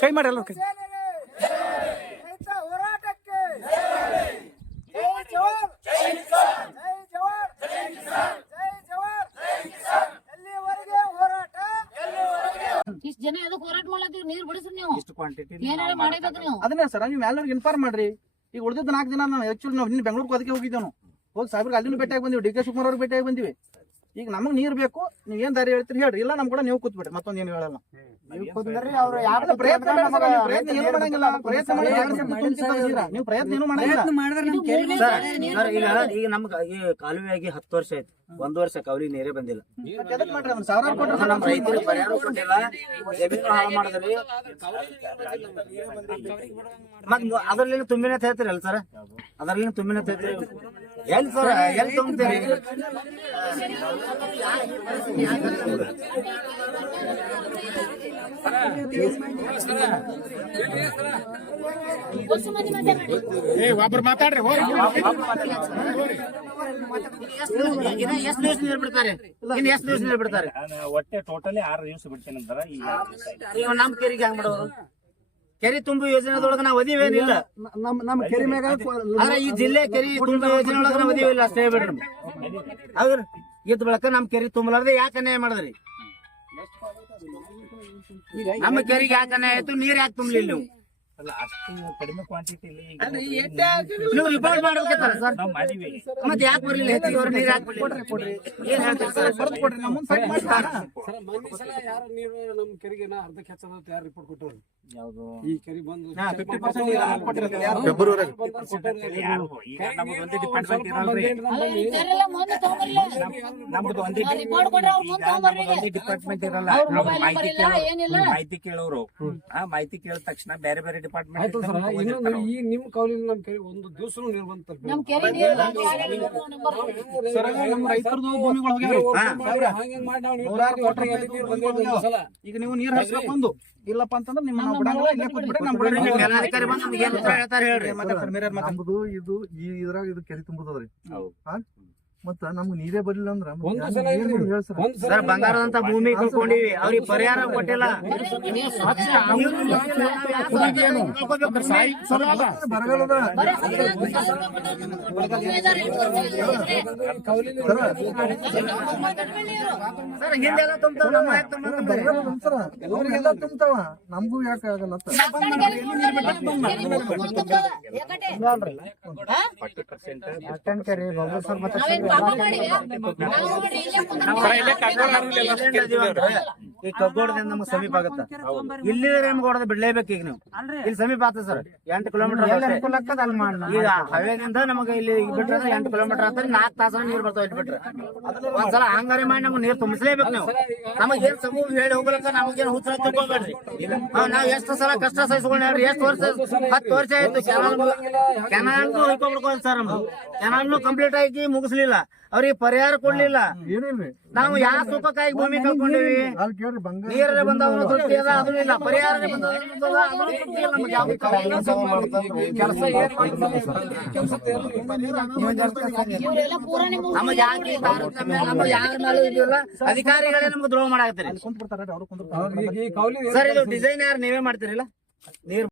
ಕೈ ಮಾಡಿ ಎಲ್ಲರೂ ಕೈ ಇಷ್ಟ್ ಜನ ಅದಕ್ಕೆ ಹೋರಾಟ ನೀರ್ ಬಿಡಿಸ್ರಿ ನೀವು. ಇಷ್ಟು ಕ್ವಾಂಟಿಟಿ ಏನಾರ ಮಾಡಬೇಕು ನೀವು? ಅದನ್ನೇ ಸರ್ ನೀವು ಎಲ್ಲರಿಗೂ ಇನ್ಫಾರ್ಮ್ ಮಾಡ್ರಿ. ಈಗ ಉಳಿದಿದ್ದ ನಾಲ್ಕು ದಿನ ನಾವು ಆಕ್ಚುಲಿ ನಾವು ನಿನ್ನ ಬೆಂಗಳೂರಿಗೆ ಅದಕ್ಕೆ ಹೋಗಿದ್ದೇವೆ ಹೋಗಿ ಸಾಹೇಬ್ರಿಗೆ ಅಲ್ಲಿನೂ ಭೇಟಿಯಾಗಿ ಬಂದಿವಿ ಡಿ ಕೆ ಶಿವಕುಮಾರ್ ಅವ್ರಿಗೆ ಭೇಟಿಯಾಗಿ ಬಂದಿವಿ. ಈಗ ನಮಗ್ ನೀರು ಬೇಕು ನೀವ್ ಏನ್ ದಾರಿ ಹೇಳ್ತೀರಿ ಹೇಳ್ರಿ. ಇಲ್ಲ ನಮ್ ಕೂಡ ನೀವು ಕೂತ್ಬಿಡ್ರಿ ಮತ್ತೊಂದು ಏನು ಹೇಳಲ್ಲ. ನೀವು ಪ್ರಯತ್ನ ಏನು ಮಾಡಂಗಿಲ್ಲ. ಪ್ರಯತ್ನ ಮಾಡಿ ಎರಡು ಸಲ ತುಂಬ್ತಿದ್ದೀರಾ. ನೀವು ಪ್ರಯತ್ನ ಏನು ಮಾಡಂಗಿಲ್ಲ. ಸರ್. ಸರ್, ಈಗ ನಮ್ಗ ಈ ಕಾಲುವೆ ಆಗಿ ಹತ್ತು ವರ್ಷ ಆಯ್ತು. ಒಂದ್ ವರ್ಷ ಕೌಲಿ ನೀರೇ ಬಂದಿಲ್ಲ. ಅದ್ರಲ್ಲಿ ತುಂಬಿನ ಹೇಳ್ತೀರಲ್ಲ ಸರ್? ಅದ್ರಲ್ಲಿ ತುಂಬಿನ ಹೇಳ್ತೀರಿ? ಎಲ್ಲಿ ಸರ್ ಎಲ್ಲಿ ತುಂಬ್ತೀರಿ ಹೊಸ ಮಂದಿ ಮಾತಾಡ್ರಿ ಇನ್ನ ಎಷ್ಟು ದಿವಸ ನೀರು ಬಿಡ್ತಾರೆ ಇನ್ನು ಎಷ್ಟು ದಿವಸ ನೀರು ಬಿಡ್ತಾರೆ ಒಟ್ಟೆ ಟೋಟಲಿ ಆರು ದಿವಸ ಬಿಡ್ತೀನಿ ಅಂತಾರ ಈಗ ನಮ್ ಕೇರಿಗೆ ಹೆಂಗ್ ಮಾಡೋರು? ಕೆರೆ ತುಂಬು ಯೋಜನೆದೊಳಗ ನಾವು ಒದಿವೇನಿಲ್ಲ ನಮ್ ನಮ್ ಕೆರೆ ಮ್ಯಾಗ ಆದ್ರೆ ಈ ಜಿಲ್ಲೆ ಕೆರೆ ತುಂಬ ಯೋಜನೆ ಒಳಗ ನಾವು ಒದಿವಿಲ್ಲ ಅಷ್ಟೇ ಬಿಡ್ರಿ ಅದ್ರ ಇದ್ ಬಳಕ ನಮ್ ಕೆರೆ ತುಂಬಲಾರ್ದೆ ಯಾಕೆ ಅನ್ಯಾಯ ಮಾಡಿದ್ರಿ? ನಮ್ಮ ಕೆರೆಗೆ ಯಾಕೆ ಅನ್ಯಾಯ ಆಯ್ತು? ನೀರ್ ಯಾಕೆ ತುಂಬಲಿಲ್ಲ ನೀವು? ಅಲ್ಲ ಅಷ್ಟು ಕಡಿಮೆ ನೀವು ರಿಪೋರ್ಟ್ ಮಾಡ್ಬೇಕತ್ತಲ್ಲ ಸರ್ ನಾವು ಮಾಡಿವಿ. ಮತ್ತೆ ಯಾಕೆ ಬರ್ಲಿಲ್ಲ? ಹೆಚ್ಚಿಗೆ ಅವ್ರು ನೀರ್ ಯಾಕೆ ಬರ್ಲಿಲ್ಲ ಏನ್ ಹೇಳ್ತೀರಿ? ಸರ್ ಬರೆದು ಕೊಡ್ರಿ ನಮ್ಮ ಮುಂದೆ ಫೈಟ್ ಮಾಡ್ತಾರ ಸರ್ ಮೊನ್ನೆ ಸಲ ಯಾರು ನೀರು ನಮ್ಮ ಕೆರೆಗೆ ನಾ ಅರ್ಧಕ್ಕೆ ಹೆಚ್ಚದ ಯಾರು ರಿಪೋರ್ಟ್ ಯಾವುದು? ಈ ಕೆರೆ ಬಂದು ಹಾ, 50% ನೀರು ಕೊಟ್ಟಿರೋದು? ಯಾರು? ಈಗ ಒಂದೇ ತಗೊಂಬರ್ಲಿ ನಮ್ದು ಒಂದೇ ಡಿಪಾರ್ಟ್ಮೆಂಟ್ ಇರಲ್ಲ. ಮಾಹಿತಿ ಕೇಳೋರು. ಮಾಹಿತಿ ಕೇಳೋರು. ಆ ಮಾಹಿತಿ ಕೇಳಿದ ತಕ್ಷಣ ಬೇರೆ ಬೇರೆ ಡಿಪಾರ್ಟ್ಮೆಂಟ್ ಈ ನಿಮ್ ಕೌಲಿನ ನಮ್ ಕೆರೆ ಒಂದು ದಿವಸ ನಿರ್ಬಂಧ ಈಗ ನೀವು ನೀರ್ ಹರಿಸ್ಬೇಕು ಒಂದು ಇಲ್ಲಪ್ಪ ಅಂತಂದ್ರೆ ನಿಮ್ಮ ಬಿಡಂಗಿಲ್ಲ ಇಲ್ಲೇ ನಮ್ಮ ಹೇಳ್ತಾರೆ? ಹೇಳ್ರಿ. ನಮ್ದು ಇದು ಈ ಇದ್ರಾಗ ಇದು ಕೆರೆ ತುಂಬುದ್ರಿ ಹೌದು. ಮತ್ತ ನಮ್ಗೆ ನೀರೇ ಬರ್ಲಿಲ್ಲ ಅಂದ್ರ ಒಂದು ಯಾರ್ ಸಲ ಇಲ್ರಿ. ಸರ್. ಒಂದ್ ಸಲ ಸರ್ ಬಂಗಾರದಂತ ಭೂಮಿ ಕಳ್ಕೊಂಡಿವಿ ಅವ್ರಿಗೆ ಪರಿಹಾರ ಕೊಟ್ಟಿಲ್ಲ ಬರಗಾಲದ. ಸರ್ ಹಿಂದೆಲ್ಲ ತುಂಬ್ತಾವ ನಮ್ಮ ಯಾಕ್? ಬರಗಾಲ ಅಂತಾರ ಅವ್ರಿಗೆಲ್ಲ ತುಂಬ್ತಾವ ನಮಗೂ ಯಾಕೆ ಆಗಲ್ಲ ಅಂತ ಮತ್ತೆ ನಾವೇನ್ ಇಲ್ಲೇ ಈ ಕಗ್ಗೋಡದಿಂದ ನಮ್ಗೆ ಸಮೀಪ ಆಗತ್ತ? ಇಲ್ಲಿ ನಮ್ಗೆ ಹೊಡೆದು ಬಿಡ್ಲೇಬೇಕು ಈಗ ನೀವು. ಇಲ್ಲಿ ಸಮೀಪ ಆಗ್ತದೆ ಸರ್ ಎಂಟು ಕಿಲೋಮೀಟರ್ ಈಗ ಹವೇದಿಂದ ನಮಗೆ ಇಲ್ಲಿ ಬಿಟ್ರೆ ಎಂಟು ಕಿಲೋಮೀಟರ್ ಆಗ್ತದೆ ನಾಲ್ಕು ತಾಸು ನೀರು ಬರ್ತಾವ ಇಲ್ಲಿ ಬಿಟ್ರೆ. ಒಂದ್ಸಲ ಹಂಗಾರಿ ಮಾಡಿ ನಮ್ಗೆ ನೀರು ತುಂಬಿಸ್ಲೇಬೇಕು ನೀವು. ನಮಗೆ ಏನ್ ಸಮೂಹ ಹೇಳಿ ಹೋಗ್ಲಕ್ಕ ನಮಗೇನು ಹುಚ್ಚರ ತಗೋಬೇಡ್ರಿ ನಾವ್ ಎಷ್ಟು ಸಲ ಕಷ್ಟ ಸಹಿಸ್ಕೊಂಡ್ ಹೇಳ್ರಿ ಎಷ್ಟು ವರ್ಷ ಹತ್ತು ವರ್ಷ ಆಯ್ತು ಕೆನಾಲ್ ಕೆನಾಲ್ ಹೋಗ್ಕೊಬಿಡ್ಕೋದು ಸರ್ ಕೆನಾಲ್ನು ಕಂಪ್ಲೀಟ್ ಆಗಿ ಮುಗಿಸ್ಲಿಲ್ಲ. ಅವ್ರಿಗೆ ಪರಿಹಾರ ಕೊಡ್ಲಿಲ್ಲ ಏನಿಲ್ರಿ ನಾವು ಯಾವ ಸುಖಕ್ಕಾಗಿ ಭೂಮಿ ಕಳ್ಕೊಂಡಿವಿ ಅಲ್ಲಿ ಕೇಳ್ರಿ ಬಂಗಾರ ನೀರೇ ಬಂದವನು ತೃಪ್ತಿ ಅದ ಅದು ಇಲ್ಲ ಪರಿಹಾರ ನಮ್ಗೆ ಯಾಕೆ ನಮಗೆ ಯಾರ ಮೇಲೂ ಅಧಿಕಾರಿಗಳೇ ನಮ್ಗೆ ದ್ರೋಹ ಮಾಡಾಕತ್ತೀರಿ ಸರ್ ಇದು ಡಿಸೈನ್ ಯಾರು ನೀವೇ ಮಾಡ್ತೀರಿಲ್ಲ ನೀರ್